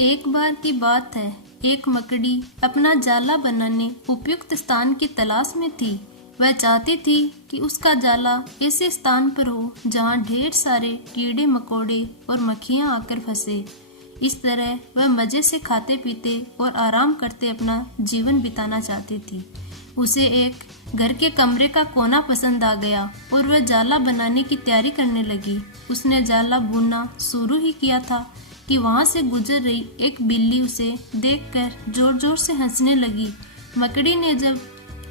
एक बार की बात है, एक मकड़ी अपना जाला बनाने उपयुक्त स्थान की तलाश में थी। वह चाहती थी कि उसका जाला ऐसे स्थान पर हो जहाँ ढेर सारे कीड़े मकोड़े और मक्खियाँ आकर फंसे। इस तरह वह मजे से खाते पीते और आराम करते अपना जीवन बिताना चाहती थी। उसे एक घर के कमरे का कोना पसंद आ गया और वह जाला बनाने की तैयारी करने लगी। उसने जाला बुनना शुरू ही किया था कि वहां से गुजर रही एक बिल्ली उसे देखकर जोर जोर से हंसने लगी। मकड़ी ने जब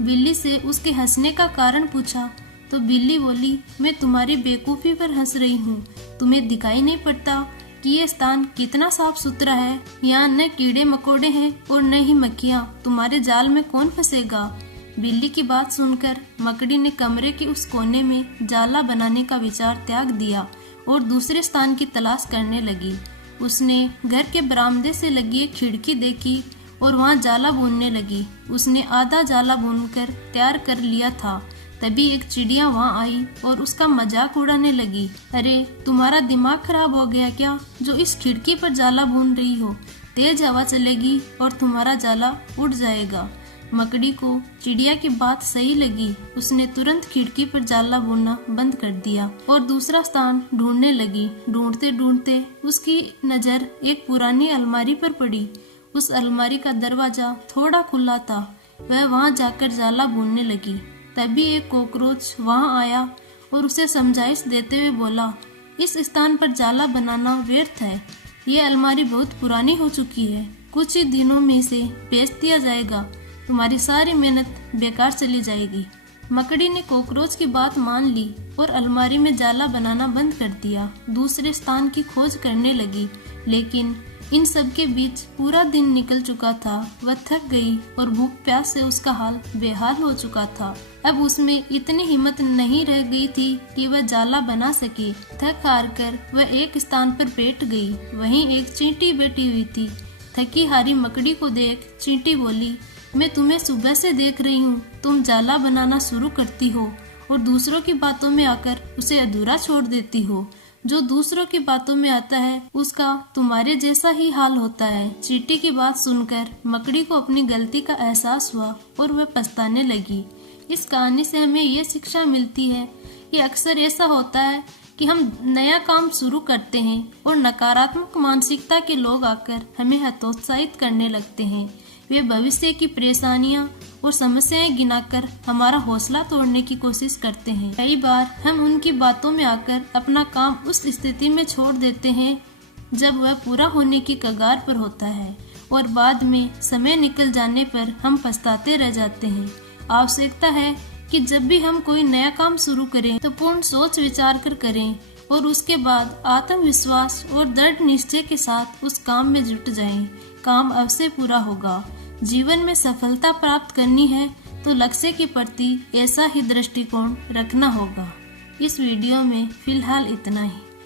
बिल्ली से उसके हंसने का कारण पूछा तो बिल्ली बोली, मैं तुम्हारी बेवकूफ़ी पर हंस रही हूँ। तुम्हें दिखाई नहीं पड़ता कि ये स्थान कितना साफ सुथरा है। यहाँ न कीड़े मकोड़े हैं और न ही मक्खियाँ। तुम्हारे जाल में कौन फंसेगा? बिल्ली की बात सुनकर मकड़ी ने कमरे के उस कोने में जाला बनाने का विचार त्याग दिया और दूसरे स्थान की तलाश करने लगी। उसने घर के बरामदे से लगी एक खिड़की देखी और वहां जाला बुनने लगी। उसने आधा जाला बुनकर तैयार कर लिया था। तभी एक चिड़िया वहां आई और उसका मजाक उड़ाने लगी। अरे, तुम्हारा दिमाग खराब हो गया क्या, जो इस खिड़की पर जाला बुन रही हो? तेज हवा चलेगी और तुम्हारा जाला उड़ जाएगा। मकड़ी को चिड़िया की बात सही लगी। उसने तुरंत खिड़की पर जाला बुनना बंद कर दिया और दूसरा स्थान ढूंढने लगी। ढूंढते ढूंढते उसकी नजर एक पुरानी अलमारी पर पड़ी। उस अलमारी का दरवाजा थोड़ा खुला था। वह वहां जाकर जाला बुनने लगी। तभी एक कॉकरोच वहां आया और उसे समझाइश देते हुए बोला, इस स्थान पर जाला बनाना व्यर्थ है। ये अलमारी बहुत पुरानी हो चुकी है। कुछ ही दिनों में इसे बेच दिया जाएगा। तुम्हारी सारी मेहनत बेकार चली जाएगी। मकड़ी ने कॉकरोच की बात मान ली और अलमारी में जाला बनाना बंद कर दिया। दूसरे स्थान की खोज करने लगी, लेकिन इन सब के बीच पूरा दिन निकल चुका था। वह थक गई और भूख प्यास से उसका हाल बेहाल हो चुका था। अब उसमें इतनी हिम्मत नहीं रह गई थी कि वह जाला बना सके। थक हार कर वह एक स्थान पर बैठ गई। वहीं एक चींटी बैठी हुई थी। थकी हारी मकड़ी को देख चींटी बोली, मैं तुम्हें सुबह से देख रही हूँ। तुम जाला बनाना शुरू करती हो और दूसरों की बातों में आकर उसे अधूरा छोड़ देती हो। जो दूसरों की बातों में आता है उसका तुम्हारे जैसा ही हाल होता है। चींटी की बात सुनकर मकड़ी को अपनी गलती का एहसास हुआ और वह पछताने लगी। इस कहानी से हमें ये शिक्षा मिलती है कि अक्सर ऐसा होता है कि हम नया काम शुरू करते हैं और नकारात्मक मानसिकता के लोग आकर हमें हतोत्साहित करने लगते हैं। वे भविष्य की परेशानियां और समस्याएं गिनाकर हमारा हौसला तोड़ने की कोशिश करते हैं। कई बार हम उनकी बातों में आकर अपना काम उस स्थिति में छोड़ देते हैं जब वह पूरा होने की कगार पर होता है और बाद में समय निकल जाने पर हम पछताते रह जाते हैं। आवश्यकता है कि जब भी हम कोई नया काम शुरू करें तो पूर्ण सोच विचार कर करें और उसके बाद आत्मविश्वास और दृढ़ निश्चय के साथ उस काम में जुट जाएं। काम अवश्य पूरा होगा। जीवन में सफलता प्राप्त करनी है तो लक्ष्य के प्रति ऐसा ही दृष्टिकोण रखना होगा। इस वीडियो में फिलहाल इतना ही।